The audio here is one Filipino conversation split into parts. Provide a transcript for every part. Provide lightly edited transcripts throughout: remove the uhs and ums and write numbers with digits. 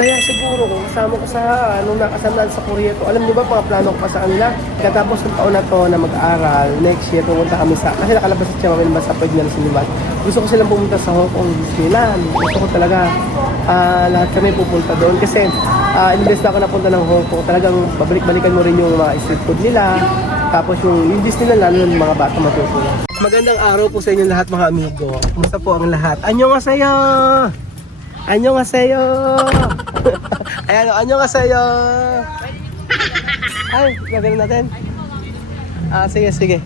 Kaya siguro kung kasama ko sa nung nakasama sa Korea to, alam niyo ba mga plano ko pa sa kanila? Katapos ng taon na to na mag-aral, next year pumunta kami sa, kasi nakalabas sa Chiamen ba sa pwede na sinibat. Gusto ko silang pumunta sa Hong Kong Disneyland. Gusto ko talaga lahat kami pupunta doon kasi imbes na ako napunta ng Hong Kong, talagang babalik-balikan mo rin yung mga street food nila. Tapos yung Disneyland, lalo ng mga bata matutunan. Magandang araw po sa inyo lahat mga amigo. Kumusta po ang lahat? Annyeonghaseyo! Annyeonghaseyo! Ayan o, annyeonghaseyo! Ay, gagawin natin. Sige, sige.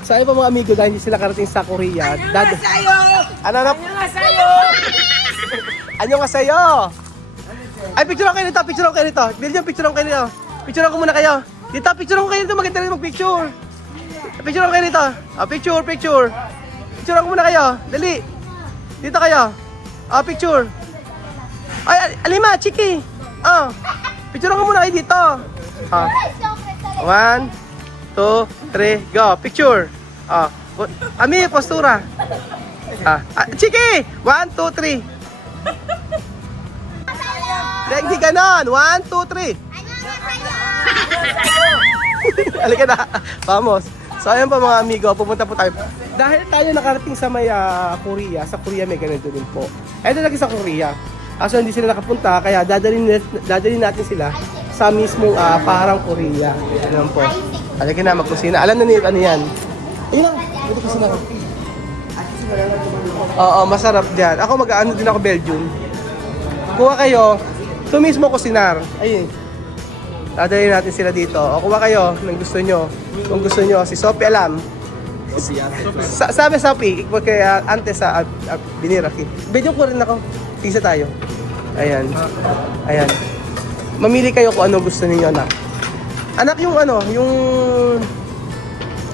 So ayun po mga amigo, dahil hindi sila karating sa Korea. Annyeonghaseyo! Annyeonghaseyo! Annyeonghaseyo! Ay, picture ako kayo nito, picture ako kayo nito. Billion, picture ako kayo nito. Picture ako muna kayo. Dito, picture ako kayo nito, maganda rin mag-picture. Picture ako kayo nito. Picture, picture. Picture ako muna kayo, dali. Dito kayo. Picture. Ay, Alima, Chiki. Picture ako muna kayo dito. 1, 2, 3, go. Picture. Ami, postura. Chiki! 1, 2, 3. Hindi ganon. 1, 2, 3. Halika na. Vamos. So ayun po mga amigo, pupunta po tayo. Dahil tayo nakarating sa may Korea, sa Korea may ganito din po. Ito lagi sa Korea. So hindi sila nakapunta, kaya dadalhin natin sila sa mismong parang Korea. Ayan po. Halika na, magkusina. Alam na niyo ano yan. Ayun lang, dito kusina ko. Oo, masarap dyan. Ako mag-ano din ako Belgium. Kuha kayo, ito mismo kusinar. Ayun. Dadalhin natin sila dito. O kuha kayo ng gusto nyo. Kung gusto nyo, si Sophie alam. Sabi Sophie, kaya antes sa biniraki. Video ko rin ako. Tisa tayo. Ayan. Ayan. Mamili kayo kung ano gusto niyo anak. Anak yung ano, yung...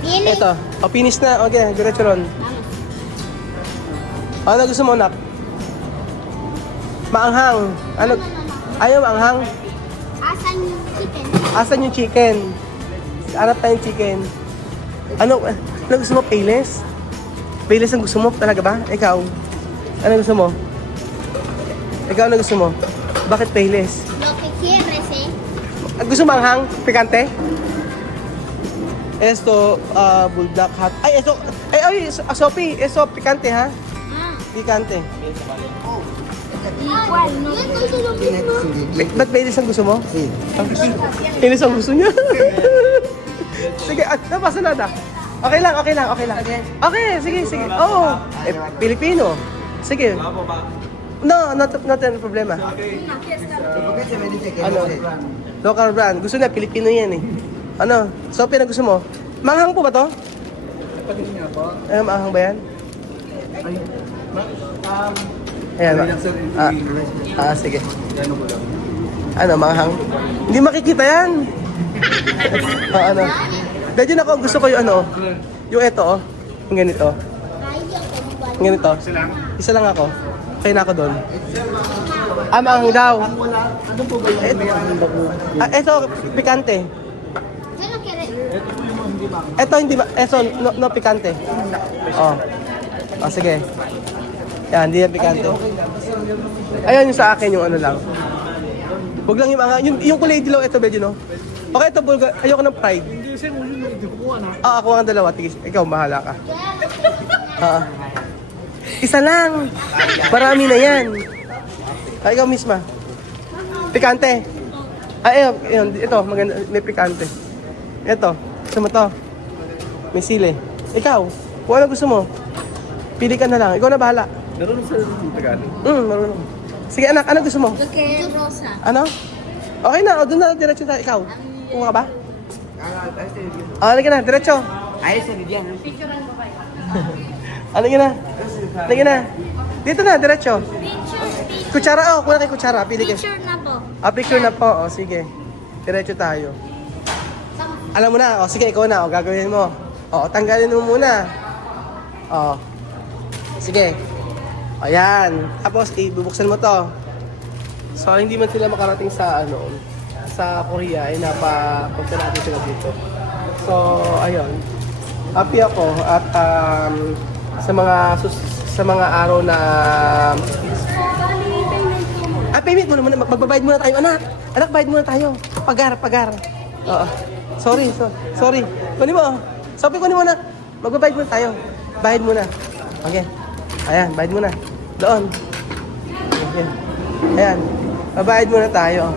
Ito. Finish na. Okay, diretso ron. Ano gusto mo anak? Maanghang. Ano? Ayaw maanghang? Asan yung chicken? Asan yung chicken? Hanap tayong chicken. Ano gusto mo? Payless? Payless ang gusto mo? Talaga ba? Ikaw? Ano gusto mo? Ikaw ano gusto mo? Bakit payless? Lo que quieres, eh. Gusto mo anghang? Pikante? Esto, bulldog hot. Ay, esto, Sophie, esto, pikante ha? Pikante. Igual, no. Ba't payless ang gusto mo? Payless ang gusto niya? Sige, napasa na na. Okay lang. Okay, sige. Oo. Pilipino. Sige. No, not a problema. Ano? Local brand. Gusto na, Pilipino yan eh. Ano? Sophie, na gusto mo? Manghang po ba to? Manghang ba yan? Ayan ba? Sige. Ano, manghang? Hindi makikita yan. Ano? Dahil ako, gusto ko yung ano, yung ito, yung ganito. Yung ganito. Isa lang ako. Okay na ako doon. Manghang daw. Ito, pikante. Ito hindi ba? Ito, no pikante. Sige. Yan, hindi yan pikante. Ayan yung sa akin, yung ano lang. Huwag lang yung mga, yung kulay dilaw, ito medyo no? Okay, ito bulga, ayoko ng pride. Hindi, sir, hindi ko kuha na. Ako ang dalawa, tigis. Ikaw, bahala ka. Isa lang. Marami na yan. Ikaw misma. Pikante. Ito, maganda, may pikante. Ito, gusto mo to? May sili. Ikaw, kung ano gusto mo? Pili ka na lang, ikaw na bahala. Marunong sa Tagalog? Marunong. Sige anak, ano gusto mo? Okay, rosa. Ano? Okay na, doon na, diretso tayo. Ikaw, kung ka ba? Halika na, diretso. Ayos na diyan. Halika na. Halika na. Dito na, diretso. Kutsara, kuha kayo kutsara. Pili kayo. Picture na po. Picture na po. Sige. Diretso tayo. Alam mo na, sige, ikaw na. Gagawin mo. Tanggalin mo muna. Sige. Ayan. Tapos, ibubuksan mo to. So, hindi man sila makarating sa, sa Korea, ay napapunta natin sila dito. So, ayun. Happy ako at sa mga araw na payment muna. Magbabayad muna tayo, anak. Anak, bayad muna tayo. Pagar. Oo. Sorry. Kunin mo. Sophie, kunin mo na. Magbabayad muna tayo. Bayad muna. Okay. Ayan, bayad muna. Doon. Okay. Ayan. Babayad muna tayo.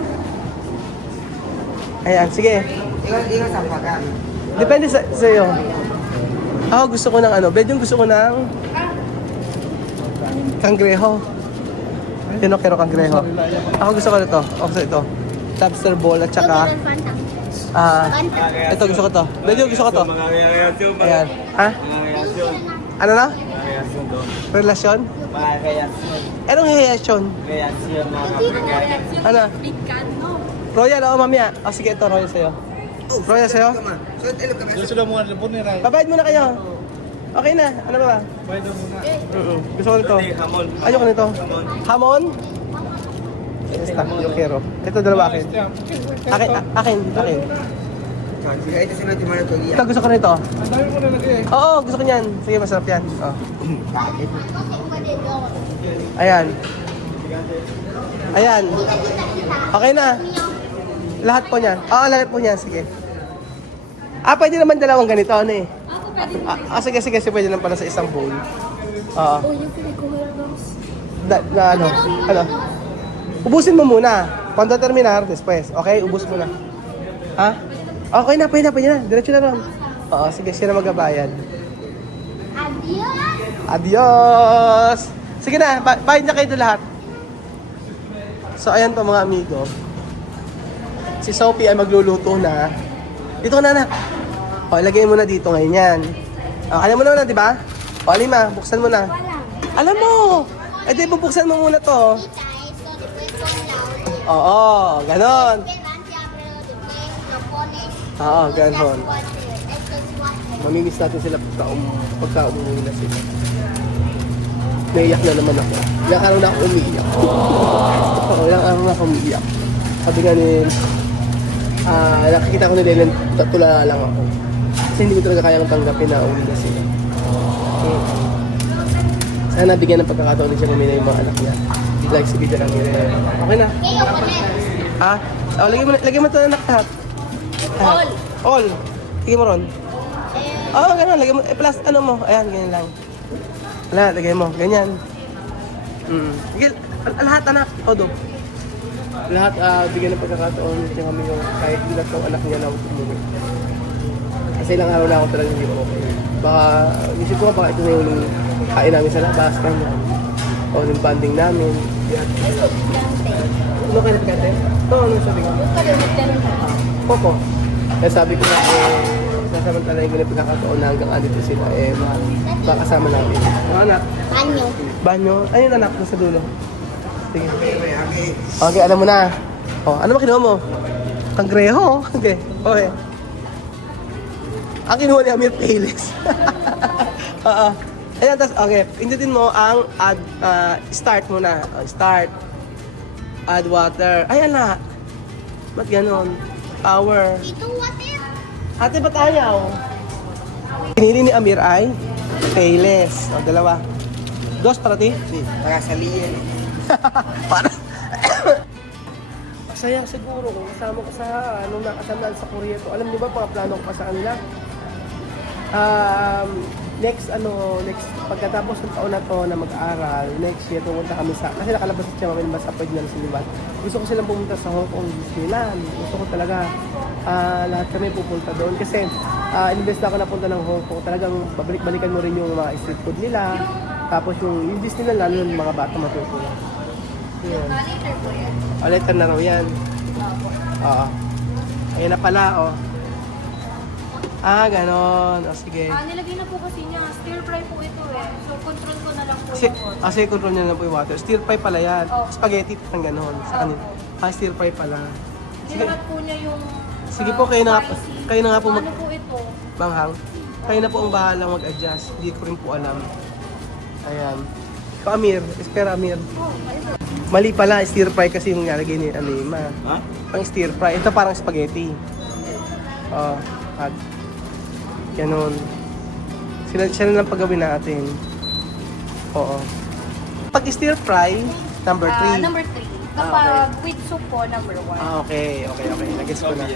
Ayan, sige. Ikaw sa pagar. Depende sa iyo. Ako gusto ko ng ano, Bedyong gusto ko ng kangreho. Pinokero kangreho. Ako gusto ko nito. Ito. Lobster ball at saka ito gusto ko to. Bedyong gusto ko to. Ayan. Ha? Ano na? Relasyon? Anong relasyon? Ano? Royal, oo mamaya. Sige, ito Royal sa'yo. Royal sa'yo? Sudah mo ang ni Ray. Babayad muna kayo. Okay na. Ano ba? Bayad muna. Gusto ko nito. Hamon. Ayoko nito. Hamon? Esta, yung kero. Ito dalawa akin. Akin. Sige, ito sila di mana to Ito gusto ko nito. Ang dami mo na lagi. Oo, gusto ko niyan. Sige, masarap yan. Oh. Ayan. Okay na. Lahat po niyan. Oo, lahat po niyan. Sige. Pwede naman dalawang ganito. Ano eh? Sige. Pwede naman pala sa isang bowl. Oo. Ano? Ubusin mo muna. Cuando terminar, después. Okay? Ubus mo na. Ha? Okay na, pwede na. Diretso na ron. Oo, sige. Siya na magbabayad. Adios! Sige na, bayad na kayo lahat. So, ayan po mga amigo. Si Sophie ay magluluto na. Dito ka na, anak. O, ilagay mo na dito ngayon yan. Alam mo na, di ba? O, Alima, buksan mo na. Alam mo! Di, bubuksan mo muna to. Oo, ganon. Oo, ganon. Mamimiss natin sila pagka umuwi na sila. Naiyak na naman ako. Ilang araw na ako umiiyak. Ilang araw na ako umiiyak. Sabi nga ni... nakikita ko nila yun, tulala lang ako. Kasi hindi ko talaga kayang tanggapin na uwi na sila. Sana bigyan ng pagkakataon din siya mamina yung mga anak niya. Like si Peter lang nila. Okay na. Lagyan mo ito na lahat. All. Lagyan mo ron. Ganun. Lagyan mo. Plus, ano mo. Ayan, ganyan lang. Wala, lagyan mo. Ganyan. Sige, lahat anak. Todo. Lahat, bigyan ng pagkakataon niya kami yung kahit ilang ng anak niya na umuwi. Kasi ilang araw na ako talaga hindi okay. Baka, isip ko baka ito na yung kain namin sa labas, kanya. O yung banding namin. Ano kayo nagkate? Ano sabi ko? Popo. Kaya sabi ko na, nasamantalahin ko na pagkakataon na hanggang andito sila, makasama namin. Ano anak? Banyo? Ayun anak, nasa dulo. Sige. Okay, alam mo na. Ano ba kinuha mo? Kangreho? Okay. Ang kinuha ni Amir Payless. Ayan, tas, okay. Pindutin mo ang add, start muna. Start. Add water. Ay, ala. Ba't ganon? Power. Ate, ba't ayaw? Pinili ni Amir ay Payless. Dalawa. Dos para ti? Para sa liyan. Para. Masaya siguro kung kasama ko sa nung nakasama sa Korea to. Alam niyo ba mga plano ko pa sa kanila? Next pagkatapos ng taon na to na mag-aaral, next year pumunta kami kasi nakalabas siya mamin sa pwede na sinibat. Gusto ko silang pumunta sa Hong Kong Disneyland. Gusto ko talaga lahat kami pupunta doon kasi invest na ako na punta ng Hong Kong. Talagang babalik-balikan mo rin yung mga street food nila. Tapos yung Disneyland lalo yung mga bata matutunan. Yun. Later na raw yan. Ayan na pala, ganon. Sige. Nilagay na po kasi niya. Stir fry po ito eh. So, control ko na lang po Kasi, yung water. kasi control niya na po yung water. Stir fry pala yan. Spaghetti, ng ganon. Sa kanila. Stir fry pala. Sige. Nilahat po niya yung Sige po, kayo na nga po Ano po ito? Banghang. Kayo na po ang bahalang mag-adjust. Hindi ko rin po alam. Ayan. So, Amir. Espera, Amir. Mali pala, stir fry kasi yung nalagay ni Alima. Ha? Ang stir fry. Ito parang spaghetti. Ganon. Siya na lang pagawin natin. Oo. Pag stir fry, number 3. Number Kapag with soup po, number 1. Okay. Nag-gets ko na.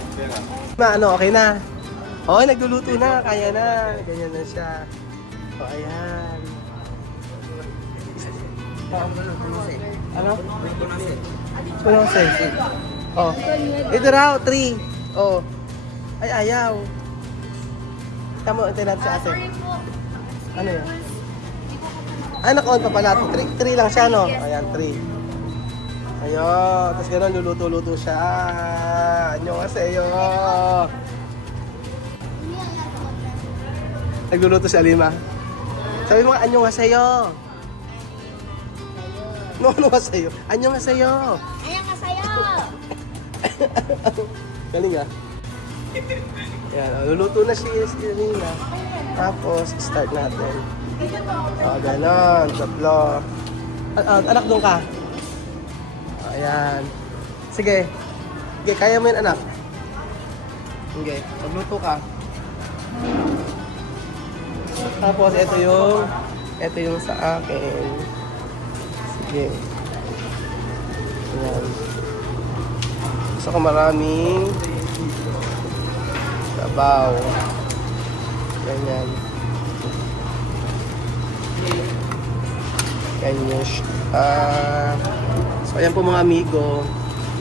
Okay na. Oo, nagluluto na. Kaya na. Ganyan na siya. O, ayan. Ano? Walang sense. Oh. Ito raw, 3. Oh. Ay, ayaw. Tama, antay natin sa ate. Sorry po. Ano yan? Ay, naka-on pa pala. 3 lang siya, no? Ayan, 3. Ayun. Tapos gano'n, luluto-luto siya. Annyeonghaseyo. Nagluluto si Alima. Sabi mo, annyeonghaseyo. No, annyeonghaseyo. Annyeonghaseyo. Ayan ka sa'yo! Galing ah. Yan, luluto na si Alima. Tapos, start natin. Ganon, tatlo. Anak, doon ka. Ayan. Sige. Sige, kaya mo yun, anak. Sige, magluto ka. Tapos, ito yung sa akin. Sige. Ayan. Gusto ko maraming sabaw. Ganyan. Ganyan siya. So, ayan po mga amigo.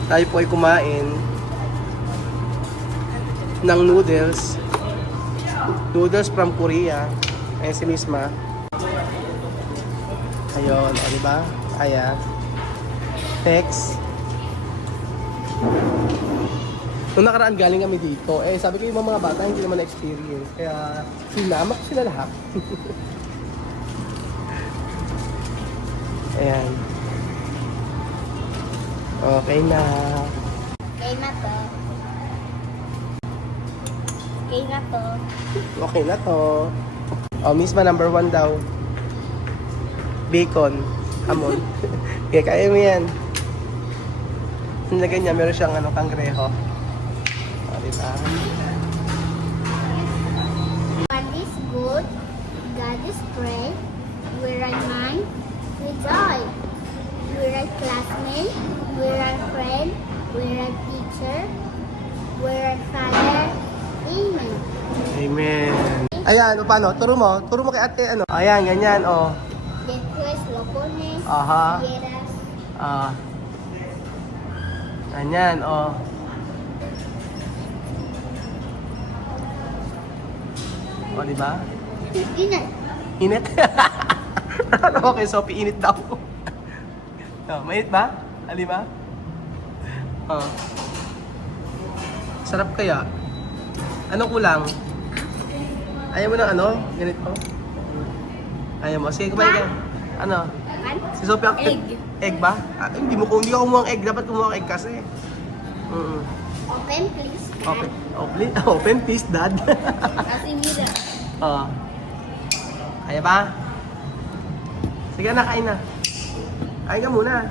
Tayo po ay kumain ng noodles. Noodles from Korea. Ayan si Misma. Ayun, diba? Ayan. Next. Nung nakaraan galing kami dito, sabi ko yung mga bata hindi naman na-experience. Kaya sinama ko sila lahat. Ayan. Okay na. Okay na to. Okay na to. Okay na to. Oh, Misma number 1 daw. Bacon. Hamon. Kaya kaya mo yan. Nilagay niya, meron siyang kangreho. Oh, diba? God is good. God is great. We're a mind. We joy. We're a classmate. We're a friend. We're a teacher. We're a father. Amen. Amen. Ayan, o paano? Turo mo kay ate, Ayan, ganyan, oh. Después lo pones. Aha. Quieras. Ganyan, oh. O, diba? Ingat. Init? Okay, Sophie, init daw. Oh, mainit ba? Alima? Oh. Sarap kaya? Anong kulang? Ayaw mo ng ganito? Ayaw mo? Sige, kumain ka. Ano? Kan? Si Sophie, Egg. Egg ba? Hindi ka kumuha ng egg. Dapat kumuha ng egg kasi. Open please. Open. Open, please, Dad. Kasi mira. Oh. Kaya ba? Sige na, kain na. Kain ka muna.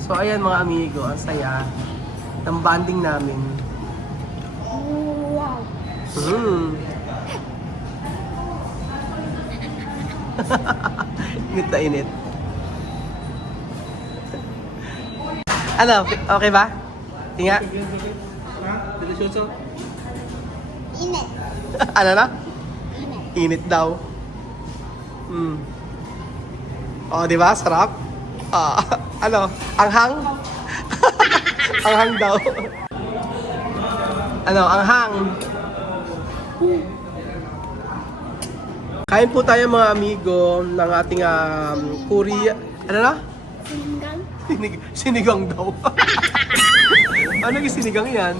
So, ayan mga amigo, ang saya ng bonding namin. Wow. Init na init. Ano, okay ba? Tinga? Delicioso? Init. Ano na? Init. Init daw. Oh, di ba? Sarap. Anghang? Anghang daw. Anghang. Kain po tayo mga amigo ng ating Korea. Ano na? Sinigang. Sinigang daw. Ano yung sinigang yan?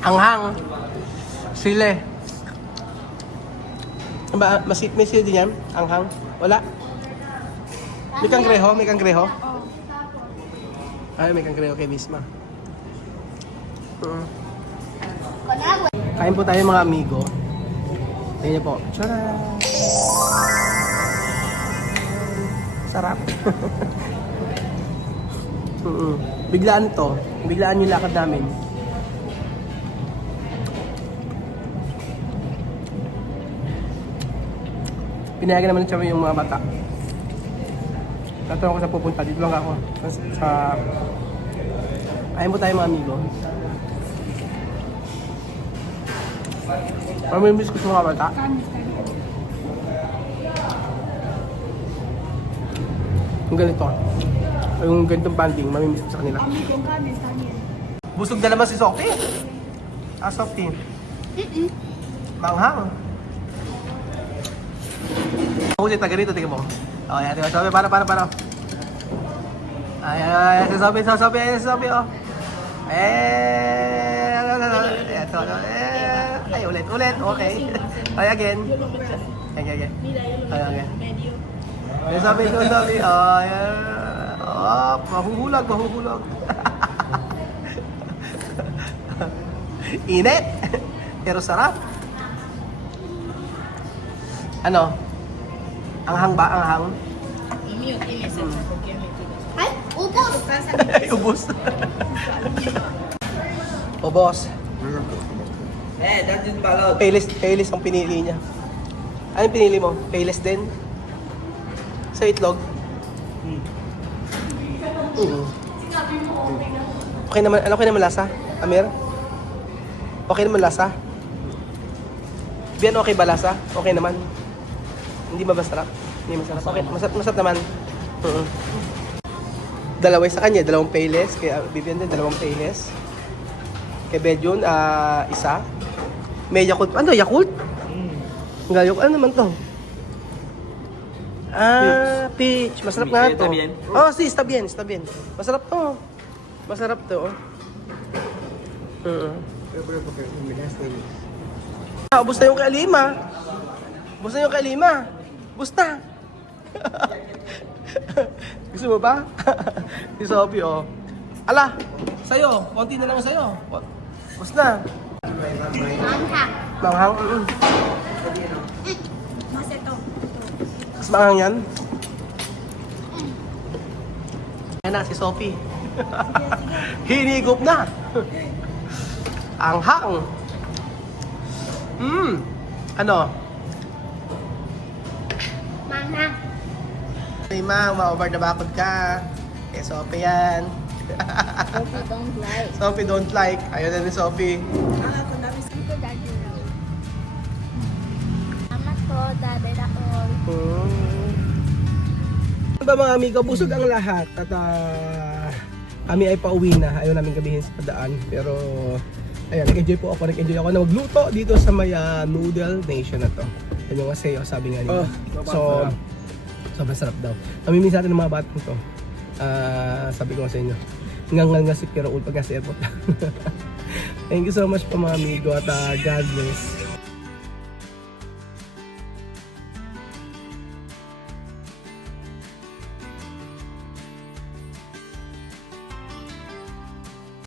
Anghang. Sile. May sile din yan? Anghang? Wala? May kangreho? May kangreho? Ay, may kangreho kay Misma. Konagwe. Kain po tayo mga amigo. Tingnan niyo po. Tara! Sarap. Biglaan to. Biglaan yung lakad namin. Pinayagan naman ng tsama yung mga bata. Tatanong ko sa pupunta. Dito lang ako. Sa... Ayun po tayo mga amigo. Mamimiss ko sa mga bata. Yung ganito. Yung ganitong banding, mamimiss ko sa kanila. Busog na naman si Sophie. Sophie. Manghang. Ako siya taga rito, tingnan mo. Okay, ate, Sophie, para. Ay, si Sophie, oh. Ay, ulit, okay. Ay, again. Okay. Ay, Sophie. Ay, mahuhulag. Init. Pero sarap. Ano? Anghang ba? Anghang? Ay, ubos! Ay, ubos. Ubos. Dahil din balot. Payless ang pinili niya. Anong pinili mo? Payless din? Sa itlog? Okay naman lasa? Amir? Okay naman lasa? Bian, okay ba lasa? Okay naman? Hindi ba masarap? Hindi masarap. Okay, masarap naman. Dalawa sa kanya, dalawang payless. Kaya Vivian din, dalawang payless. Kay Bedyon, isa. May Yakult. Ano, Yakult? Yakult. Ano naman to? Peach. Masarap nga to. Oh, si, está bien. Masarap to. Ubus na yung kay Alima. Ubus na. Gusto mo ba? Si Sophie, oh. Ala, sa'yo. Konti na lang sa'yo. Ubus na. Manghang. Mas manghang yan? Yan na, si Sophie. Hinigop na. Anghang. Ano? Mana? Hey, ma, ma-over the bakod ka. Eh, Sophie yan. Sophie don't like. Sophie don't like. Ayaw na ni Sophie. Ito daddy raw. Mama ko, daddy na all. Ano ba mga amigo, busog ang lahat at kami ay pauwi na. Ayaw namin gabihin sa daan pero ayan, nag-enjoy ako na magluto dito sa may Noodle Nation na to. Yan yung sayo, sabi nga nila. So, sobrang sarap daw. Mamimiss natin ng mga batang to. Sabi ko nga sa inyo, ngangal nga si Pero Ul pag nasa airport. Thank you so much po mga amigo at God bless.